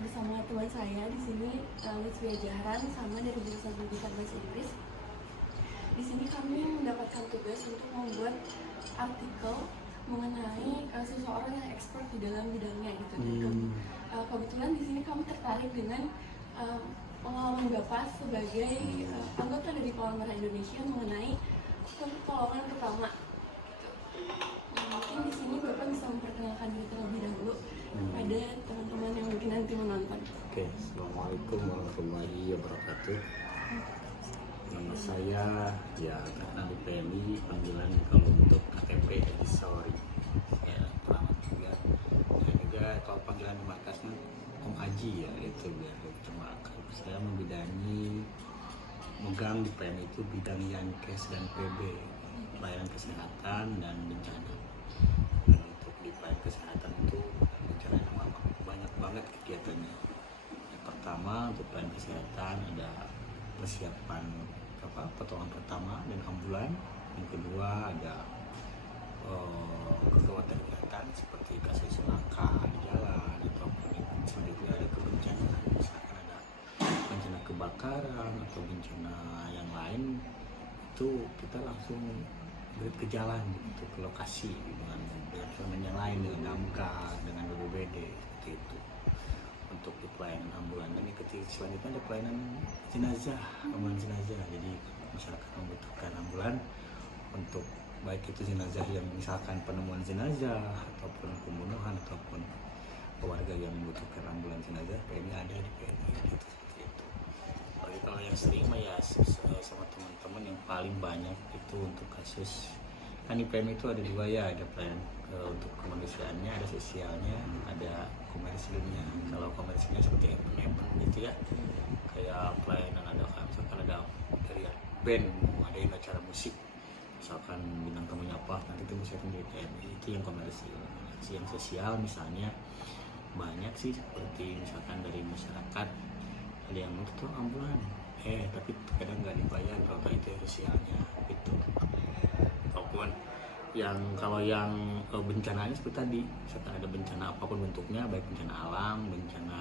bersama teman saya di sini, Lutfi Jahran, sama dari jurusan Pendidikan Bahasa Inggris. Di sini kami mendapatkan tugas untuk membuat artikel mengenai seseorang yang expert di dalam bidangnya gitu. Kebetulan di sini kami tertarik dengan pengalaman Bapak sebagai anggota dari Palang Merah Indonesia mengenai pertolongan pertama. Mungkin di sini Bapak bisa memperkenalkan diri terlebih dahulu kepada teman-teman yang mungkin nanti menonton. Oke, Assalamualaikum warahmatullahi wabarakatuh. Nama saya ya karena di PMI panggilan kalau untuk KTP sorry ya perawat juga. Dan juga kalau panggilan di markasnya Om Haji ya itu biar cuma saya membidangi megang di PMI itu bidang Yankes dan PB, pelayanan kesehatan dan bencana. Dan untuk di pelayanan kesehatan itu bencana banyak banget kegiatannya. Yang pertama untuk pelayanan kesehatan ada persiapan pertolongan pertama dan ambulan. Yang kedua ada kekuatan kesehatan seperti kasus celaka di jalan ataupun selanjutnya ada kebencanaan, misalkan ada bencana kebakaran atau bencana yang lain, itu kita langsung berit ke jalan gitu, ke lokasi dengan elemen yang lain, dengan damkar, dengan BPBD seperti itu untuk di pelayanan ambulan. Dan yang ketiga selanjutnya ada pelayanan jenazah, ambulan jenazah. Jadi masyarakat membutuhkan ambulan untuk baik itu jenazah yang misalkan penemuan jenazah ataupun pembunuhan ataupun keluarga yang membutuhkan ambulan jenazah, PMI ada di PMI gitu, seperti itu. Kalau yang sering mah ya sama teman-teman yang paling banyak itu untuk kasus kan di PMI itu ada dua ya, ada pelayanan untuk kemanusiaannya, ada sosialnya, ada komersilnya. Kalau komersilnya seperti event gitu ya, kayak pelayanan ada misalkan ada dari band mau ngadain acara musik, misalkan bintang tamunya apa, nanti itu misalkan dari PMI, itu yang komersil. Yang sosial misalnya banyak sih, seperti misalkan dari masyarakat ada yang mau tuh ambulan tapi kadang nggak dibayar, kalau itu sosialnya gitu. Ataupun yang kalau yang bencananya seperti tadi, misalkan ada bencana apapun bentuknya, baik bencana alam, bencana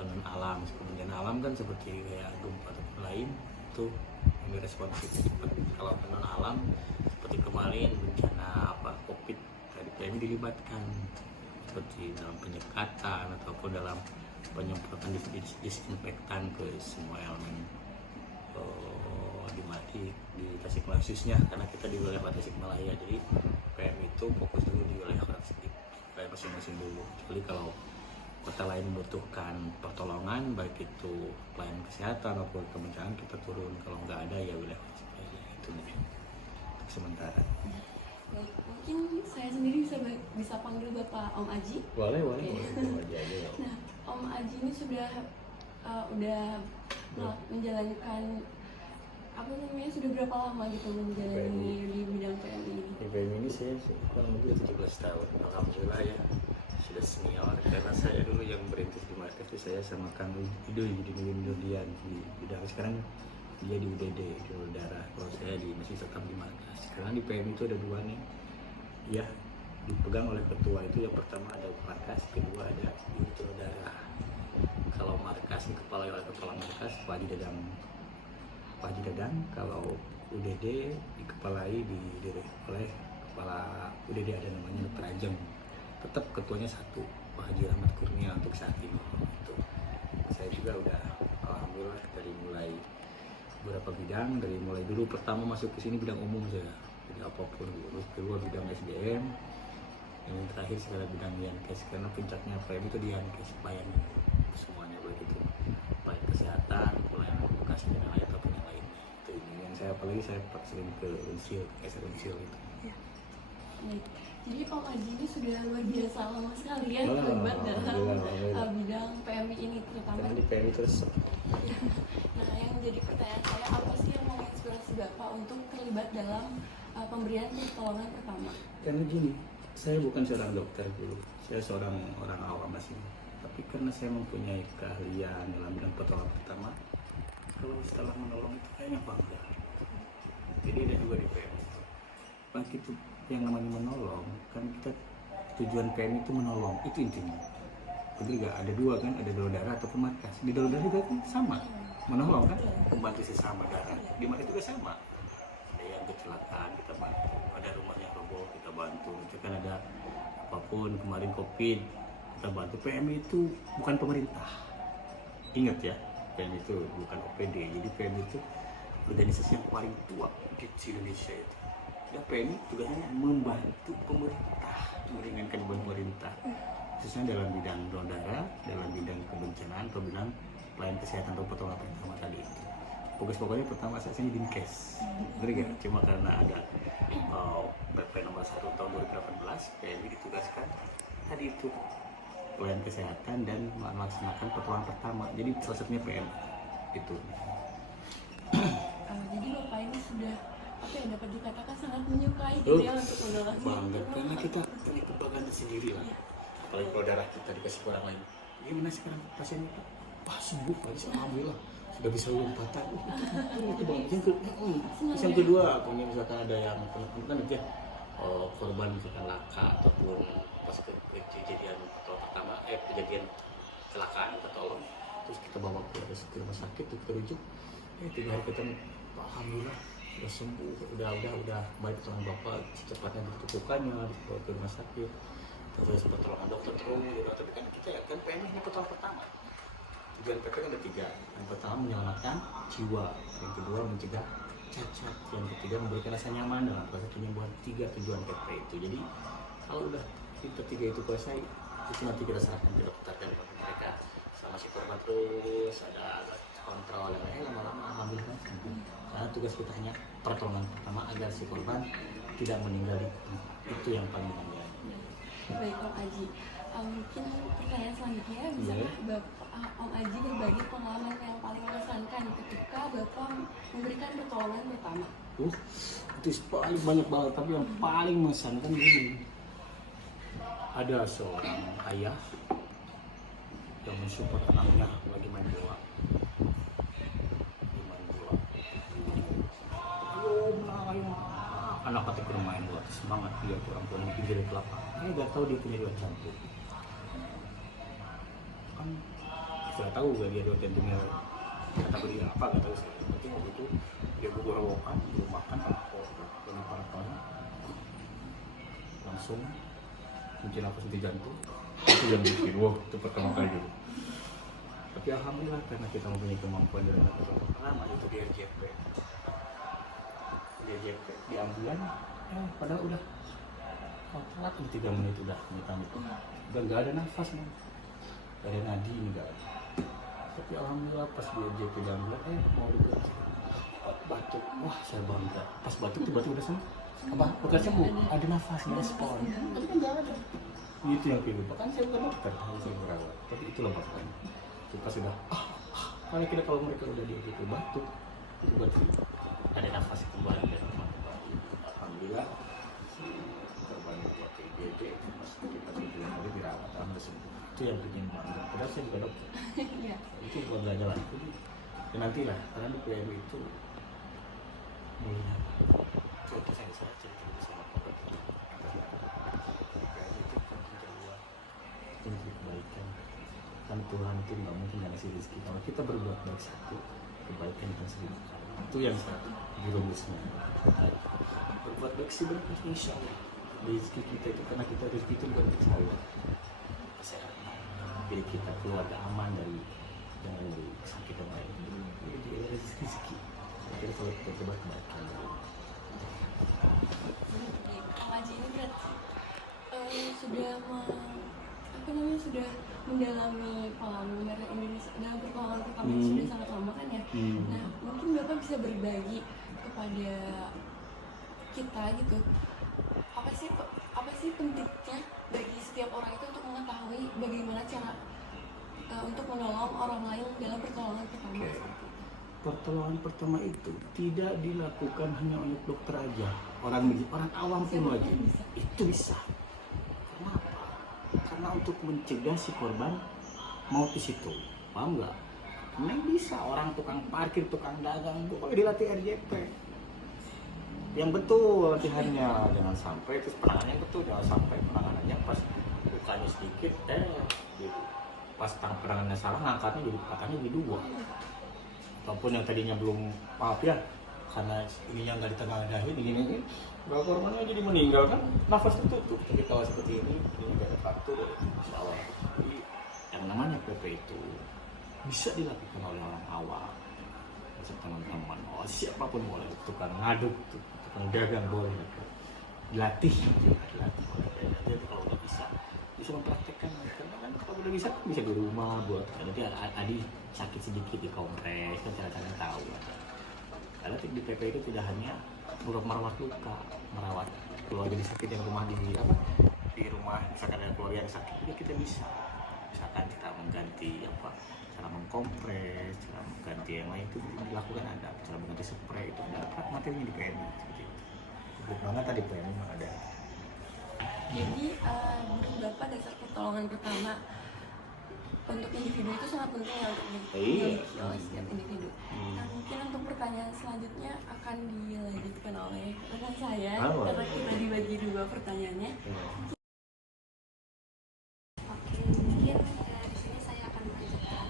non alam. Bencana alam kan seperti kayak gempa ataupun lain, itu yang diresponsif. Kalau non alam seperti kemarin bencana COVID, tadi PMI dilibatkan seperti dalam penyekatan ataupun dalam penyemprotan disinfektan ke semua elemen di Tasikmalaya khususnya, karena kita di wilayah Tasikmalaya. Jadi PMI itu fokus dulu di wilayah masing-masing dulu. Jadi kalau kota lain membutuhkan pertolongan, baik itu pelayanan kesehatan maupun kebencanaan, kita turun. Kalau nggak ada ya wilayah Tasikmalaya itu nih untuk sementara. Baik, mungkin saya sendiri bisa panggil Bapak Om Aji. Boleh. Aja. Nah, Om Aji ini sudah menjalankan sudah berapa lama gitu menjalani di bidang PMI ini? Di PMI ini saya kurang lebih 17 tahun. Alhamdulillah ya, sudah senior. Karena saya dulu yang berintis di market itu saya sama Kang Idoy di Dian di bidang, sekarang dia di UDD di udara. Kalau saya masih tetap di markas. Karena di PMI itu ada dua nih, ya dipegang oleh ketua. Itu yang pertama ada markas, kedua ada di udara. Kalau markas kepala markas Pak Haji Dadang, kalau UDD dikepalai oleh kepala UDD ada namanya Dr. Ajeng. Tetap ketuanya satu, Pak Haji Rahmat Kurnia untuk saat ini. Itu saya juga udah alhamdulillah dari mulai beberapa bidang, dari mulai dulu pertama masuk ke sini bidang umum saya, jadi apapun, terus kedua bidang SDM, yang terakhir sekarang bidang Yankes, karena puncaknya PMI itu di Yankes, pelayanan semuanya, baik itu pelayanan kesehatan, pelayanan edukasi dan lain ataupun yang lainnya. Itu ini yang saya apalagi saya sering ke Unsil itu. Ya. Baik. Jadi Om Aji ini sudah luar biasa lama sekali ya terlibat dalam bidang PMI ini, terutama karena di PMI terus. Nah, yang jadi pertanyaan saya, apa sih yang menginspirasi Bapak untuk terlibat dalam pemberian pertolongan pertama? Karena gini, saya bukan seorang dokter dulu, saya seorang orang awam masih. Tapi karena saya mempunyai keahlian dalam bidang pertolongan pertama, kalau setelah menolong itu kayaknya bangga. Jadi ada juga di PMI. Bang itu yang namanya menolong, kan kita tujuan PMI itu menolong, itu intinya. Jadi nggak ada dua kan, ada donor darah ataupun markas. Di donor darah juga kan sama, menolong kan, membantu sesama darah. Di mana juga sama. Ada yang kecelakaan kita bantu, ada rumah yang roboh kita bantu. Itu kan ada apapun kemarin COVID kita bantu. PMI itu bukan pemerintah. Ingat ya, PMI itu bukan OPD. Jadi PMI itu organisasi yang paling tua di Indonesia itu. Dan PMI tugasnya membantu pemerintah, meringankan beban pemerintah, khususnya dalam bidang donor darah, dalam bidang kebencanaan atau bidang pelayanan kesehatan atau pertolongan pertama tadi itu. Fokus pokoknya pertama saya Dinkes, benar nggak? Cuma karena ada PP nomor 1 tahun 2018, PMI ditugaskan tadi itu pelayanan kesehatan dan melaksanakan pertolongan pertama. Jadi salah satunya PM itu. Jadi Bapak ini sudah apa ya, dapat dikatakan sangat menyukai gitu ya untuk menolong. Banget, karena kita punya kebanggaan sendiri lah. Apalagi kalau darah kita dikasih ke orang lain. Gimana sekarang pasiennya? Pak sembuh, Pak, alhamdulillah sudah bisa lompatan. Itu bang. Yang kedua, punya misalkan ada yang kan aja korban misalkan laka ataupun pas kejadian pertama kejadian kecelakaan kita tolong, terus kita bawa ke rumah sakit, kita rujuk. 3 hari ketemu, alhamdulillah udah sembuh, udah baik dengan bapak, secepatnya ditutukannya dibawa ke rumah sakit, terus pertolongan dokter terus gitu. Tapi kan kita ya kan PMI-nya pertolongan pertama, tujuan PP kan ada 3. Yang pertama menyelamatkan jiwa, yang kedua mencegah cacat, yang ketiga memberikan rasa nyaman dalam proses penyembuhan. 3 tujuan PP itu. Jadi kalau udah kita 3 itu selesai, itu nanti kita serahkan ke dokter dan mereka selama si korban terus ada kontrol yang lain, lama-lama alhamdulillah sembuh. Karena tugas kita hanya pertolongan pertama agar si korban tidak meninggal itu yang paling penting. Baik Om Aji, mungkin pertanyaan selanjutnya bisa Bapak Om Aji berbagi pengalaman yang paling mengesankan ketika Bapak memberikan pertolongan pertama? Itu paling banyak banget, tapi yang paling mengesankan gini. Ada seorang ayah yang mensupport anaknya lagi main bola. Anak ketika main bola semangat, dia orang tua yang pinggir ke lapangan. Gak tahu dia punya 2 jantung. Kan saya tahu gak dia 2 jantungnya, kata dia apa gak tahu saya. Tapi waktu itu dia bergorowokan, belum makan apa lagi parah-parah, langsung kunci nafas di jantung. Itu yang bikin wow, itu pertama kali gitu. Tapi alhamdulillah karena kita mempunyai kemampuan dalam pertama itu di RJP. Di ambulan, padahal udah telat 3 menit udah amit-amit. Udah nggak ada nafas nih, nggak ada nadi ini nggak ada. Tapi alhamdulillah pas di RJP di ambulan, mau diberhenti batuk, wah saya bangga. Pas batuk tiba-tiba udah sembuh. Apa? Bukan sembuh, ada nafas, ada respon. Tapi kan nggak ada. Itu yang pilih. Bahkan saya bukan dokter, saya berawat. Tapi itulah makanya. Kita sudah, karena kita kalau mereka udah di RJP batuk, tiba-tiba ada nafas kembali dan alhamdulillah korban buat IGD kita sudah hari dirawat alhamdulillah. Itu yang bikin bangga. Padahal saya juga dokter. Itu bangganya lah. Dan nantilah karena di PMI itu mulia. Cerita saya cerita sama korban. PMI itu kan kedua untuk kebaikan. Kan Tuhan itu nggak mungkin ngasih rezeki kalau kita berbuat baik satu, kebaikan akan 1000 kali. Itu yang dirumusnya. Berbuat baik sih benar insya Allah. Rezeki kita itu karena kita rezeki itu bukan kita kesehatan. Jadi kita keluarga aman dari kesakitan lain. Jadi ada rezeki. Kita selalu berbuat kebaikan. Om Aji ini berarti sudah mendalami pengalaman Merah Indonesia dalam pertolongan pertama sudah sangat lama kan ya. Nah mungkin Bapak bisa berbagi kepada kita gitu, apa sih pentingnya bagi setiap orang itu untuk mengetahui bagaimana cara untuk menolong orang lain dalam pertolongan pertama. Pertolongan pertama itu tidak dilakukan hanya oleh dokter aja, orang awam pun aja itu bisa. Kenapa? Karena untuk mencegah si korban mau ke situ, paham nggak? Karena bisa orang tukang parkir, tukang dagang, pokoknya dilatih RJP yang betul latihannya, jangan sampai terus penanganannya betul, jangan sampai penanganannya pas lukanya sedikit pas penanganannya salah ngangkatnya jadi patahnya jadi 2, ataupun yang tadinya belum, maaf ya, karena ininya nggak ditengahin begini bahwa korbannya jadi meninggal kan, nafas tertutup. Tapi kalau seperti ini nggak ada faktur, insya Allah. Jadi yang namanya PP itu bisa dilakukan oleh orang awam, teman-teman, siapapun boleh, tukang ngaduk, tukang dagang boleh, dilatih oleh kalau udah bisa mempraktekkan. Karena kan kalau udah bisa di rumah buat nanti Adi sakit sedikit di kompres kan, cara-caranya tahu. Karena di PP itu tidak hanya merawat luka, merawat keluarga yang sakit yang rumah di rumah, misalkan ada keluarga yang sakit juga kita bisa, misalkan cara mengganti cara mengkompres, cara mengganti yang lain itu dilakukan, ada cara mengganti spray itu ada materinya di PMI seperti itu. Bagus banget tadi PMI ada. Jadi menurut Bapak dasar pertolongan pertama untuk individu itu sangat penting ya, untuk setiap individu. Nah, mungkin untuk pertanyaan selanjutnya akan dilanjutkan oleh rekan saya, karena kita dibagi 2 pertanyaannya. Oke, mungkin di sini saya akan melanjutkan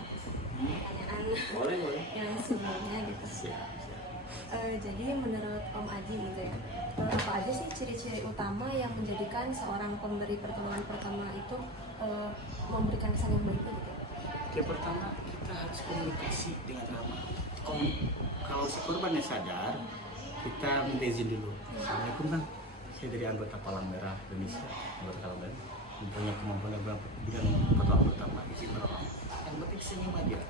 pertanyaan yang sebelumnya gitu. Jadi menurut Om Aji gitu ya, apa aja sih ciri-ciri utama yang menjadikan seorang pemberi pertolongan pertama itu memberikan kesan yang baik gitu? Yang pertama, kita harus komunikasi dengan ramah. Kalau si korbannya sadar, kita minta izin dulu. Assalamualaikum Bang, saya dari anggota Palang Merah Indonesia, anggota Palang Merah, punya kemampuan yang bidang pertolongan pertama, izin menolong. Yang penting senyum aja.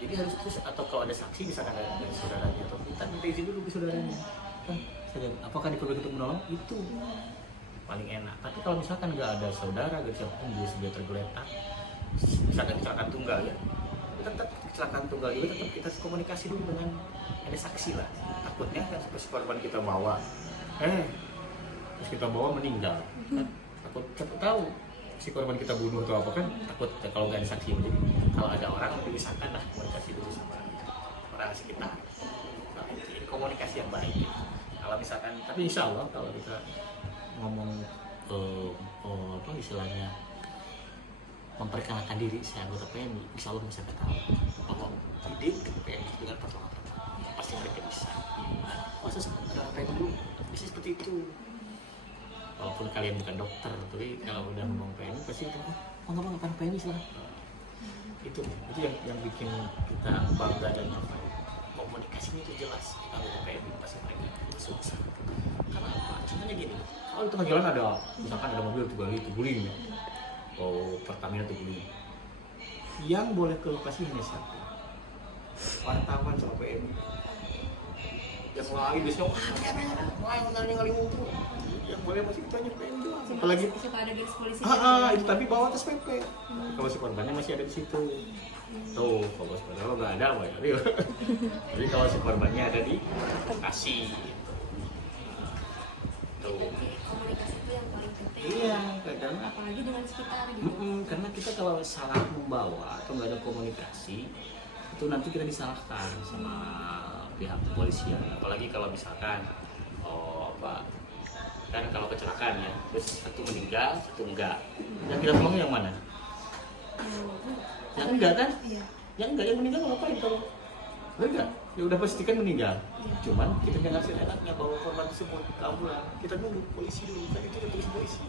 Jadi harus terus, atau kalau ada saksi misalkan ada saudaranya, atau kita minta izin dulu ke saudaranya. Apakah diperlukan untuk menolong? Itu paling enak. Tapi kalau misalkan nggak ada saudara, nggak siapapun, dia tergeletak, misalkan kecelakaan tunggal ya, tetap kecelakaan tunggal juga tetap kita komunikasi dulu dengan ada saksi lah. Takutnya kan seperti korban kita bawa, terus kita bawa meninggal, kan takut tahu si korban kita bunuh atau apa kan, takut kalau nggak ada saksi. Jadi kalau ada orang dipisahkan lah, komunikasi dulu sama orang sekitar. Nah, ini komunikasi yang baik. Kalau misalkan, tapi insya Allah kalau kita ngomong apa istilahnya memperkenalkan diri saya anggota PMI, insya Allah bisa tahu bahwa ide PMI dengan pertolongan pasti mereka bisa. Masa anggota PMI dulu bisa seperti itu. Walaupun kalian bukan dokter, tapi kalau udah ngomong PMI pasti itu nggak ngapain PMI silahkan. Itu yang bikin kita bangga dan komunikasinya itu jelas. Kalau PMI pasti mereka sukses. Karena apa? Contohnya gini, kalau di tengah jalan ada, misalkan ada mobil tuguling ya, Pertamina tuguling, yang boleh ke lokasi hanya satu, wartawan sama PMI. Yang lain biasanya ngali ngumpul. Yang boleh masih ditanya PMI doang. Apalagi suka ada garis polisi. Itu tapi bawa tas PP. Kalau si korbannya masih ada di situ. Tuh, kalau sebenarnya nggak ada, tapi kalau si korbannya ada di lokasi. Tuh. Jadi komunikasi itu yang paling penting. Iya, karena apalagi dengan sekitar gitu. Karena kita kalau salah membawa atau nggak ada komunikasi, itu nanti kita disalahkan sama pihak kepolisian. Apalagi kalau misalkan, kan kalau kecelakaan ya, terus satu meninggal, satu enggak. Yang kita tolong yang mana? Yang enggak kan? Iya. Yang enggak, yang meninggal ngapain kalau? Enggak, ya udah pastikan meninggal. Cuman kita nggak ngasih enaknya bawa korban tersebut ke ambulan. Kita nunggu polisi dulu, kan itu tulis polisi.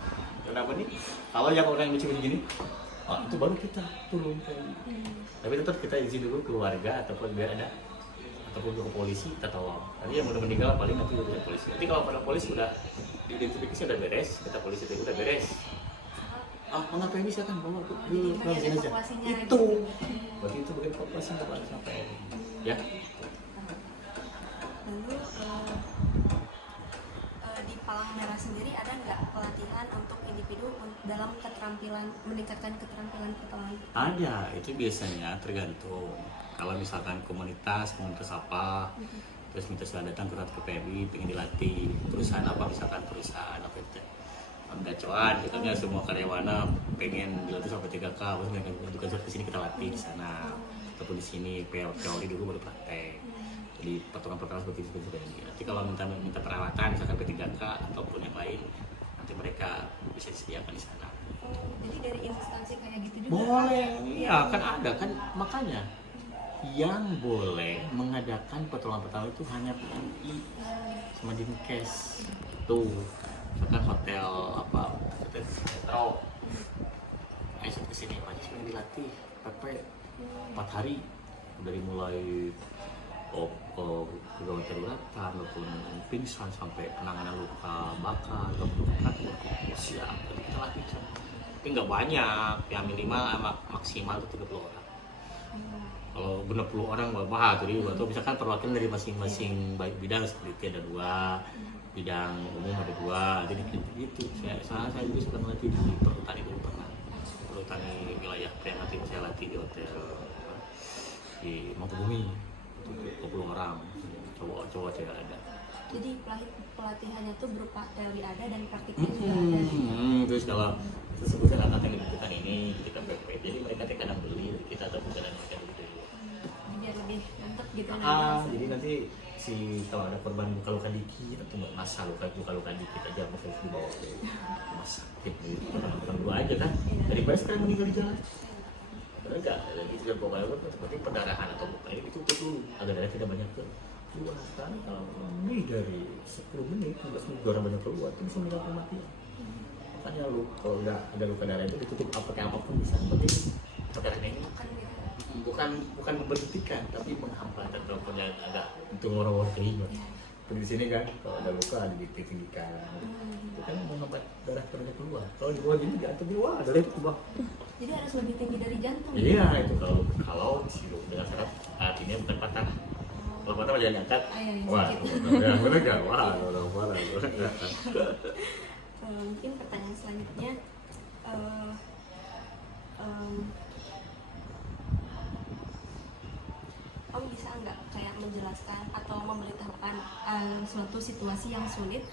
Kenapa nih? Kalau yang orang yang mencuri gini, itu baru kita turun kayak gitu. Tapi tetap kita izin dulu ke warga ataupun biar ada, ataupun ke polisi kita tolong. Tadi yang udah meninggal paling nanti udah polisi. Nanti kalau pada polisi udah diidentifikasi udah beres, kita polisi itu udah beres. Mengapa ini silakan bawa ke bagian aja. evakuasinya Itu, gitu. berarti itu bagian evakuasi nggak pada sampai ya. Lalu di Palang Merah sendiri ada nggak pelatihan untuk individu dalam keterampilan, meningkatkan keterampilan pertolongan? Ada, itu biasanya tergantung. Kalau misalkan komunitas apa, terus minta sudah datang ke PMI, pengen dilatih. Perusahaan apa, misalkan perusahaan apa itu, gacoan, katanya semua karyawannya pengen dilatih sampai 3K, terus mereka juga ke sini kita latih di sana, ataupun di sini teori dulu baru praktek. Jadi pertolongan seperti itu. Nanti kalau minta perawatan, misalkan P3K ataupun yang lain, nanti mereka bisa disediakan di sana. Jadi dari instansi kayak gitu juga Boleh, iya kan ada kan, makanya yang boleh mengadakan pertolongan pertama itu hanya PMI sama Dinkes tuh, misalkan hotel apa hotel Metro, ayo kesini Pak Jisman dilatih PP 4 hari dari mulai pegawai daruratan maupun pingsan sampai penanganan luka bakar, luka siap, jadi kita latihkan. Tapi nggak banyak, ya minimal maksimal itu 30 orang. Kalau benar 10 orang wah jadi atau misalkan perwakilan dari masing-masing baik bidang seperti ada 2, bidang umum ada 2, jadi gitu. Saya juga suka melatih di perhutani dulu pernah. Perhutani wilayah nanti saya latih di hotel di Mangkubumi itu 20 orang, cowok saya ada. Jadi pelatihannya tuh berupa teori ada dan praktiknya juga ada. Terus kalau sebutan anak yang dibutuhkan ini ketika PP, jadi mereka kadang beli kita atau bukan mereka beli. Biar lebih mantep gitu Jadi nanti si kalau ada korban luka-luka dikit atau masa luka-luka dikit aja masih dibawa ke rumah sakit gitu. Bukan dua aja kan. Daripada sekarang meninggal di jalan. Karena enggak lagi sudah pokoknya seperti pendarahan atau luka ini ditutup dulu agar darah tidak banyak keluar. Sekarang kalau lebih dari 10 menit 15 menit orang banyak keluar itu bisa menyebabkan kematian. Makanya lu kalau nggak ada luka darah itu ditutup apapun bisa, tapi darahnya ini bukan memberhentikan tapi menghambat dan kalau agak untuk orang-orang kehidupan. Di sini kan kalau ada luka ditinggikan, itu kan menghambat darah keluar. Kalau di bawah gini diatur di bawah darah itu keluar. Jadi harus lebih tinggi dari jantung. Iya itu kalau sirup dengan syarat artinya bukan patah. Kalau patah jangan diangkat. Wah, benar nggak? Wah, orang marah. Mungkin pertanyaan selanjutnya. Om bisa nggak kayak menjelaskan atau memberitahukan suatu situasi yang sulit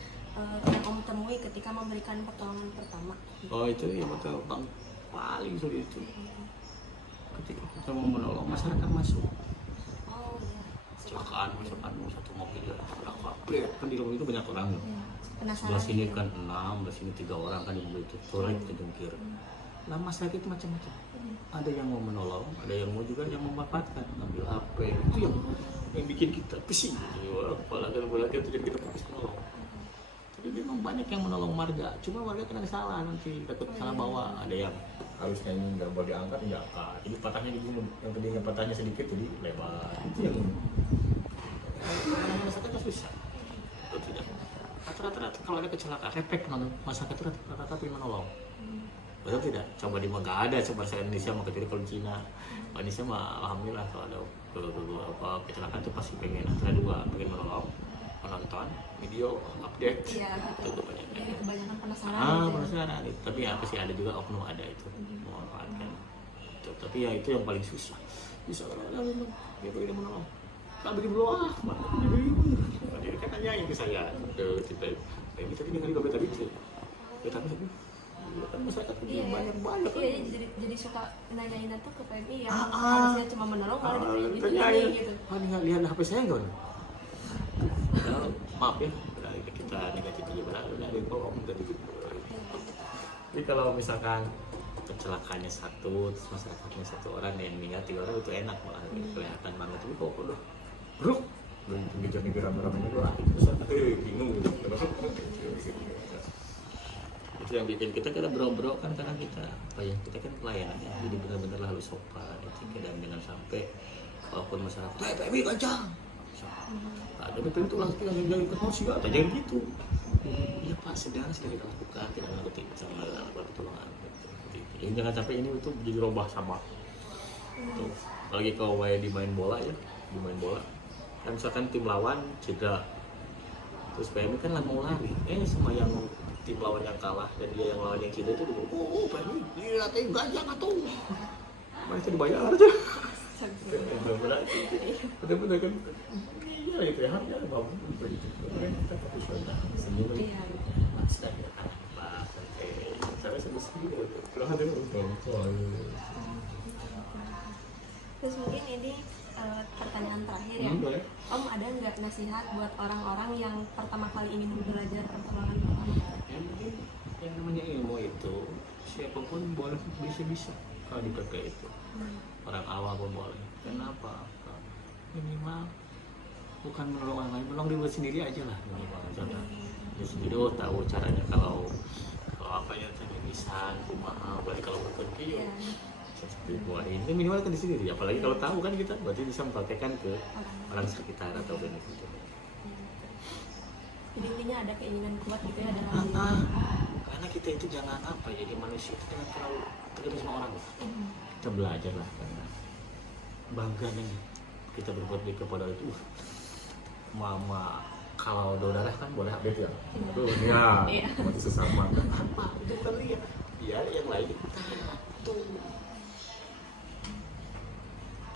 yang Om temui ketika memberikan pertolongan pertama? Oh itu ya betul bang, paling sulit itu ketika kita mau menolong masyarakat masuk. Oh iya. Kecelakaan misalkan satu mobil ya, kan di rumah itu banyak orang. Penasaran. Sebelah sini kan 6, sebelah sini 3 orang kan di mobil itu, sulit kejungkir. Lah masyarakat itu macam-macam. Ada yang mau menolong, ada yang mau juga yang memanfaatkan, ngambil HP. Itu yang bikin kita pusing. Apalagi itu jadi kita fokus menolong. Tapi memang banyak yang menolong warga, cuma warga kena salah nanti takut salah bawa. Ada yang harusnya ini nggak boleh diangkat, diangkat. Jadi patahnya di sini, yang tadinya patahnya sedikit jadi lebar. Itu yang masyarakat susah. Itu tidak. Rata-rata kalau ada kecelakaan, refleks masyarakat itu rata-rata pengen menolong. Betul tidak? Coba di nggak ada coba saya Indonesia mau kecuali kalau Cina. Kalau Indonesia mah alhamdulillah kalau ada kecelakaan itu pasti pengen antara dua, pengen menolong, menonton video update. Iya, Itu banyak. Jadi kebanyakan penasaran. Penasaran. Tapi ya pasti ada juga oknum ada itu memanfaatkan. Itu. Tapi ya itu yang paling susah. Bisa kalau ada memang dia pengen menolong. Kalau bikin doa, dia kan nanyain ke saya, tiba-tiba, tadi dengan bapak tadi itu, ya tapi kan masyarakat banyak. Iya, jadi suka nanyain itu ke PMI yang harusnya cuma menolong malah ditanya gitu. Nggak lihat HP saya nggak? Maaf ya, kita negatif aja berarti dari bohong tadi. Jadi kalau misalkan kecelakaannya satu, terus masyarakatnya 1 orang yang meninggal 3 orang itu enak malah kelihatan banget. Tapi kok udah bro, ngejar ramai-ramai itu bingung gitu. Itu yang bikin kita bro kan karena kita kita kan pelayanan ya, jadi benar-benar harus sopan etika dan jangan sampai walaupun masyarakat PMI kencang ada betul itu langsung yang jadi ketorsi atau jangan gitu ya pak sedang kita lakukan tidak mengikuti sama pertolongan jadi jangan sampai ini itu jadi robah sama tuh lagi kalau dimain bola kan misalkan tim lawan cedera terus PMI kan mau lari sama yang tim lawan yang kalah dan dia yang lawan yang cedera itu PMI lihatnya gajah atau mereka dibayar aja benar-benar kan iya itu ya harusnya bangun begitu kan kita profesional semua mas dan pak sampai sebesar kalau ada terus mungkin ini pertanyaan terakhir ya. Om ada nggak nasihat buat orang-orang yang pertama kali ingin belajar pertolongan pertama? Yang namanya ilmu itu siapapun boleh bisa kalau di PP itu. Orang awam pun boleh. Kenapa? Minimal bukan menolong orang lain, menolong diri sendiri aja lah minimal. Contoh diri sendiri, oh tahu caranya kalau apa ya tadi bisa kumaha, berarti kalau bekerja seperti buah ini minimal kan di sendiri. Apalagi kalau tahu kan kita berarti bisa mempraktekkan ke orang sekitar atau benefit. Jadi intinya ada keinginan kuat gitu ya dalam diri. Karena kita itu jangan apa ya, jadi manusia itu jangan terlalu tergantung sama orang. Kita belajar lah karena bangga nih kita berbuat baik kepada itu. Mama kalau donor darah kan boleh update ya. Ya, mati sesama kan apa itu kan lihat. Ya yang lain tuh.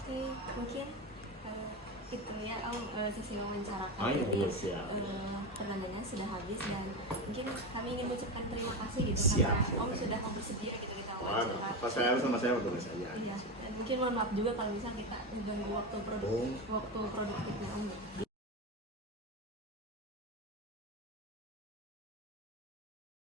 Oke, mungkin itu ya Om, sesi wawancara Oh, kali iya, ini siap. pertanyaannya sudah habis dan mungkin kami ingin mengucapkan terima kasih gitu Siap, karena Om siap. sudah mau bersedia gitu kita Wah, wawancara. apa saya harus sama saya betul saja. Iya, dan mungkin mohon maaf juga kalau misal kita mengganggu waktu produktifnya Om.